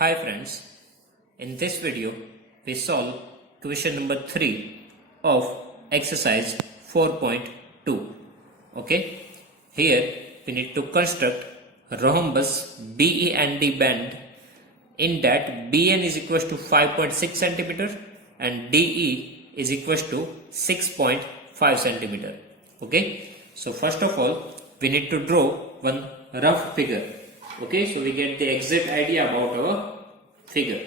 Hi friends, in this video we solve question number 3 of exercise 4.2. Okay, here we need to construct rhombus BE and D band in that BN is equals to 5.6 centimeter and DE is equals to 6.5 centimeter. Okay, so first of all we need to draw one rough figure. Okay, so we get the exact idea about our figure.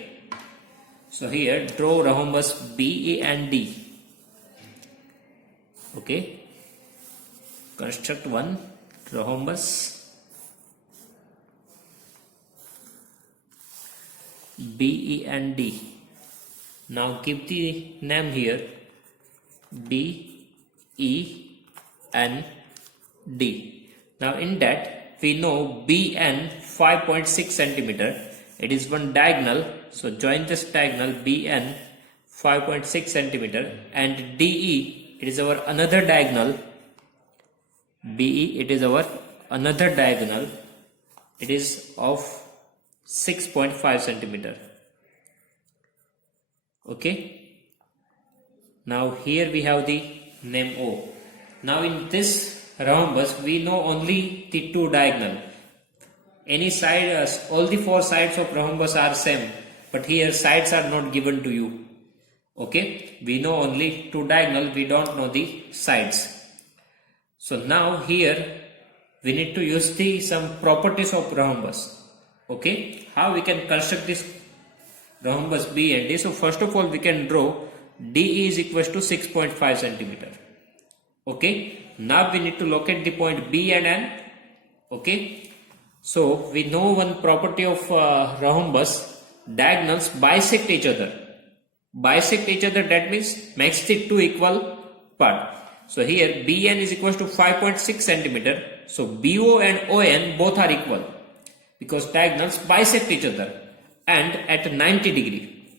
So here draw rhombus BE and D. Okay, construct one rhombus BE and D. Now give the name here B, E and D. Now in that we know BN 5.6 centimeter. It is one diagonal. So join this diagonal BN 5.6 centimeter and DE it is our another diagonal. BE it is our another diagonal. It is of 6.5 centimeter. Okay. Now here we have the name O. Now in this rhombus we know only the two diagonal. Any side, all the four sides of rhombus are same, but here sides are not given to you. Okay, we know only two diagonal, we don't know the sides. So now here we need to use the some properties of rhombus. Okay, how we can construct this rhombus B and D? So first of all we can draw DE is equals to 6.5 centimeter. Okay, now we need to locate the point B and N. Okay, so we know one property of rhombus, diagonals bisect each other. Bisect each other, that means makes the two equal part. So here BN is equals to 5.6 centimeter. So BO and ON both are equal because diagonals bisect each other and at 90 degree.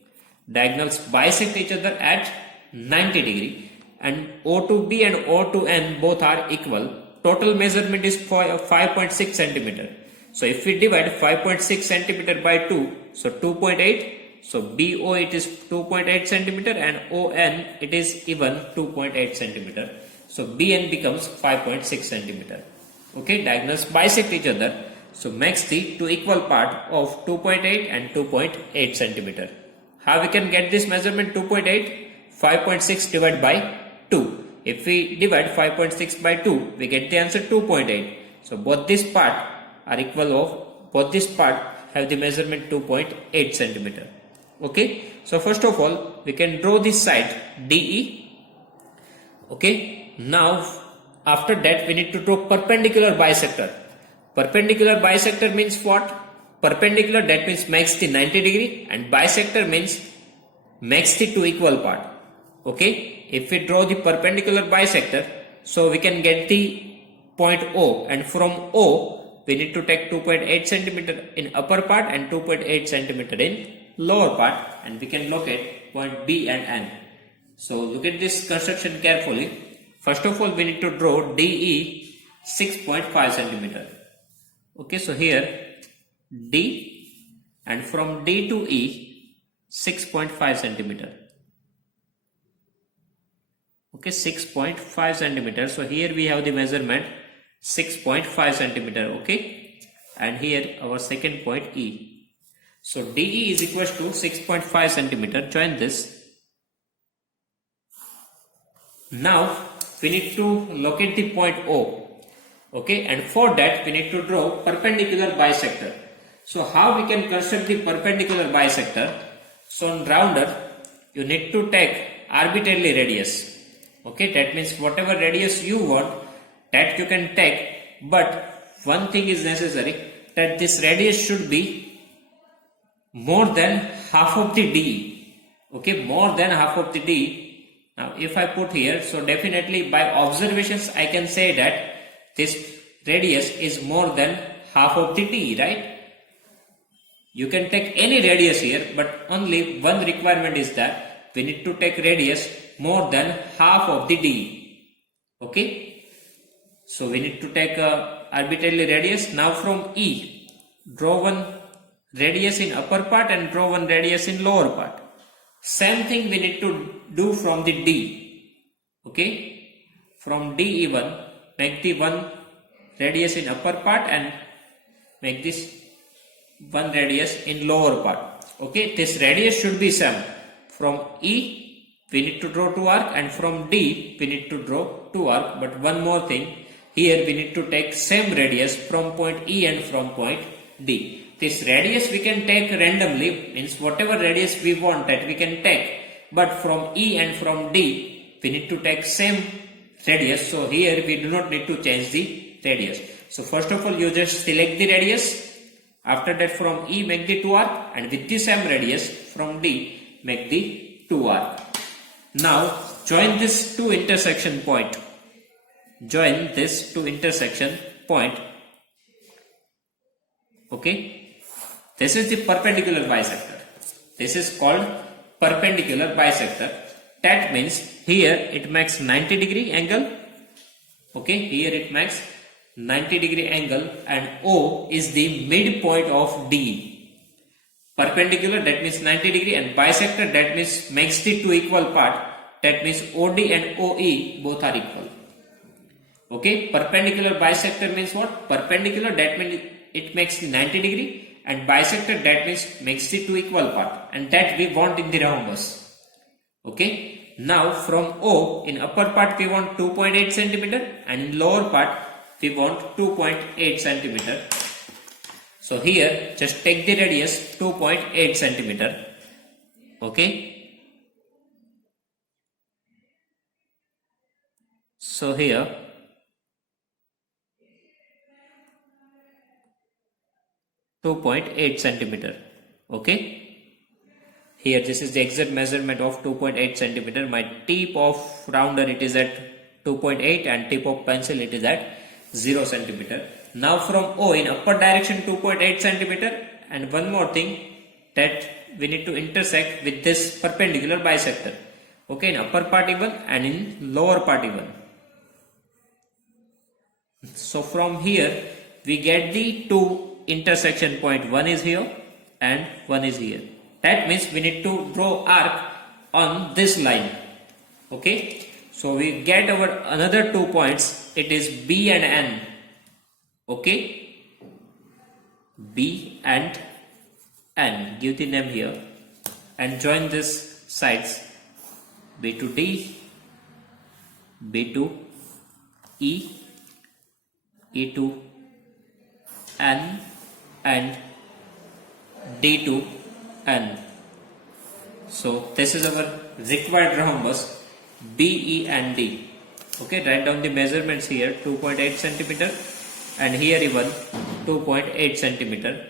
Diagonals bisect each other at 90 degree. And O to B and O to N both are equal. Total measurement is 5.6 centimeter. So if we divide 5.6 centimeter by 2, so 2.8. So BO it is 2.8 centimeter and ON it is even 2.8 centimeter. So BN becomes 5.6 centimeter. Okay, diagonals bisect each other. So makes the two equal part of 2.8 and 2.8 centimeter. How we can get this measurement 2.8? 5.6 divided by 2. If we divide 5.6 by 2, we get the answer 2.8. So both this part are equal of, both this part have the measurement 2.8 centimeter. Okay, so first of all we can draw this side DE. Okay, now after that we need to draw perpendicular bisector. Perpendicular bisector means what? Perpendicular, that means makes the 90 degree, and bisector means makes the two equal part. Okay, if we draw the perpendicular bisector, so we can get the point O, and from O we need to take 2.8 centimeter in upper part and 2.8 centimeter in lower part, and we can locate point B and N. So look at this construction carefully. First of all we need to draw DE 6.5 centimeter. Okay, so here D and from D to E 6.5 centimeter. Okay, 6.5 centimeter. So here we have the measurement 6.5 centimeter. Okay, and here our second point E. So DE is equals to 6.5 centimeter. Join this. Now we need to locate the point O. Okay, and for that we need to draw perpendicular bisector. So how we can construct the perpendicular bisector? So on rounder you need to take arbitrary radius. Okay, that means whatever radius you want that you can take, but one thing is necessary, that this radius should be more than half of the DE. Okay, more than half of the DE. Now if I put here, so definitely by observations I can say that this radius is more than half of the DE, right? You can take any radius here, but only one requirement is that we need to take radius more than half of the DE. Okay, so we need to take a arbitrary radius. Now from E, draw one radius in upper part and draw one radius in lower part. Same thing we need to do from the D. Okay, from D even make the one radius in upper part and make this one radius in lower part. Okay, this radius should be same. From E we need to draw 2 arc and from D we need to draw 2 arc. But one more thing, here we need to take same radius from point E and from point D. This radius we can take randomly, means whatever radius we want that we can take, but from E and from D we need to take same radius. So here we do not need to change the radius. So first of all you just select the radius. After that from E make the 2 arc and with the same radius from D make the 2 arc. Now join this two intersection point. Join this two intersection point. Okay. This is the perpendicular bisector. This is called perpendicular bisector. That means here it makes 90 degree angle. Okay, here it makes 90 degree angle and O is the midpoint of D. Perpendicular, that means 90 degree, and bisector, that means makes the two equal part. That means OD and OE both are equal. Okay, perpendicular bisector means what? Perpendicular, that means it makes the 90 degree, and bisector, that means makes the two equal part, and that we want in the rhombus. Okay, now from O in upper part we want 2.8 centimeter and in lower part we want 2.8 centimeter. So here just take the radius 2.8 centimeter. Okay, so here .8 centimeter. Okay, here this is the exact measurement of 2.8 centimeter. My tip of rounder it is at 2.8 and tip of pencil it is at 0 centimeter. Now from O in upper direction 2.8 centimeter, and one more thing, that we need to intersect with this perpendicular bisector. Okay, in upper part even and in lower part even. So from here we get the two intersection point. One is here and one is here. That means we need to draw arc on this line. Okay, so we get our another 2 points. It is B and N. Okay, B and N, give the name here, and join this sides B to D, B to E, E to N, and D to N. So this is our required rhombus B, E and D. Okay, write down the measurements here, 2.8 centimeter and here even 2.8 centimeter,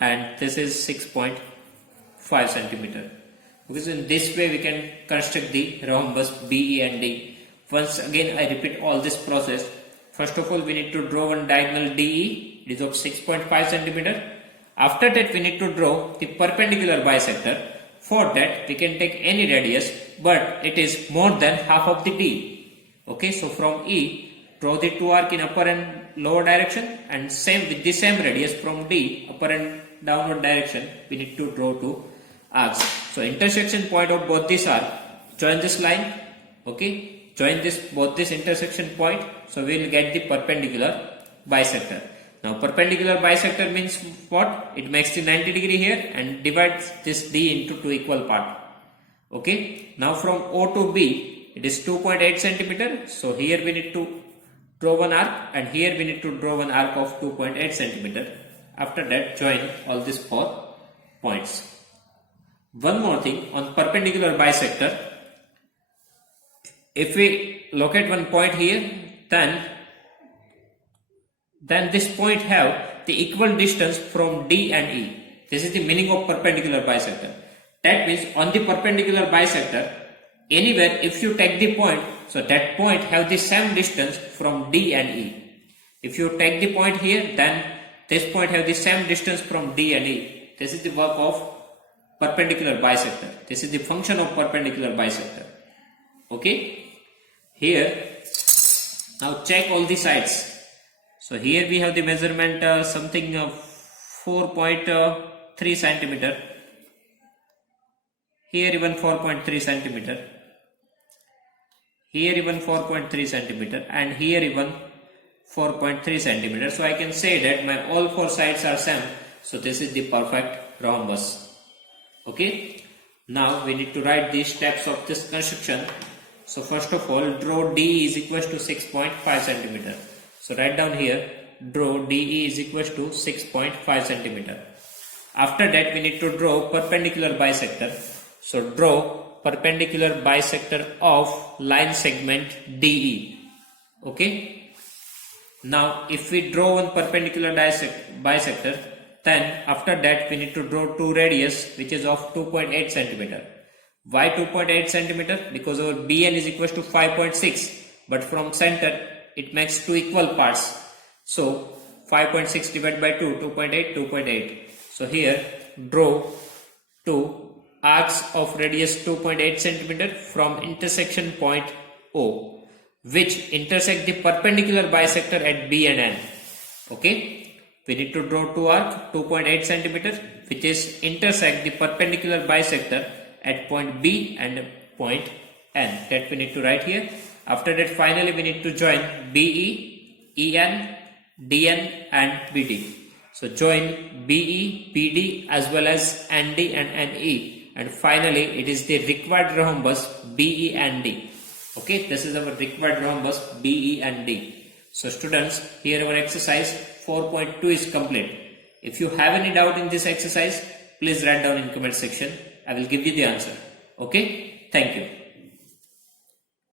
and this is 6.5 centimeter. Okay, so in this way we can construct the rhombus B, E and D. Once again I repeat all this process. First of all we need to draw one diagonal DE, it is of 6.5 centimeter. After that we need to draw the perpendicular bisector. For that we can take any radius, but it is more than half of the D. Okay, so from E draw the two arc in upper and lower direction, and same with the same radius from D upper and downward direction we need to draw two arcs. So intersection point of both these arc, join this line. Okay, join this both this intersection point, so we will get the perpendicular bisector. Now perpendicular bisector means what? It makes the 90 degree here and divides this D into two equal part. Okay, now from O to B it is 2.8 centimeter. So here we need to draw one arc and here we need to draw one arc of 2.8 centimeter. After that join all these 4 points. One more thing on perpendicular bisector, if we locate one point here, then this point have the equal distance from D and E. This is the meaning of perpendicular bisector. That means on the perpendicular bisector, anywhere if you take the point, so that point have the same distance from D and E. If you take the point here, then this point have the same distance from D and E. This is the work of perpendicular bisector. This is the function of perpendicular bisector. Okay, here now check all the sides. So here we have the measurement something of 4.2 4.3 centimeter, here even 4.3 centimeter, here even 4.3 centimeter, and here even 4.3 centimeter. So I can say that my all four sides are same. So this is the perfect rhombus. Okay. Now we need to write the steps of this construction. So first of all, draw DE is equals to 6.5 centimeter. So write down here, draw DE is equals to 6.5 centimeter. After that we need to draw perpendicular bisector. So draw perpendicular bisector of line segment DE. Okay. Now if we draw one perpendicular bisector, then after that we need to draw two radius which is of 2.8 centimeter. Why 2.8 centimeter? Because our BN is equals to 5.6, but from center it makes two equal parts. So 5.6 divided by 2, 2.8, 2.8. So here draw two arcs of radius 2.8 centimeter from intersection point O, which intersect the perpendicular bisector at B and N. Okay. We need to draw two arcs 2.8 centimeter which is intersect the perpendicular bisector at point B and point N. That we need to write here. After that finally we need to join BE, EN, DN and BD. So join BE, BD as well as ND and NE, and finally it is the required rhombus BE and D. Okay, this is our required rhombus BE and D. So students, here our exercise 4.2 is complete. If you have any doubt in this exercise, please write down in comment section. I will give you the answer. Okay, thank you.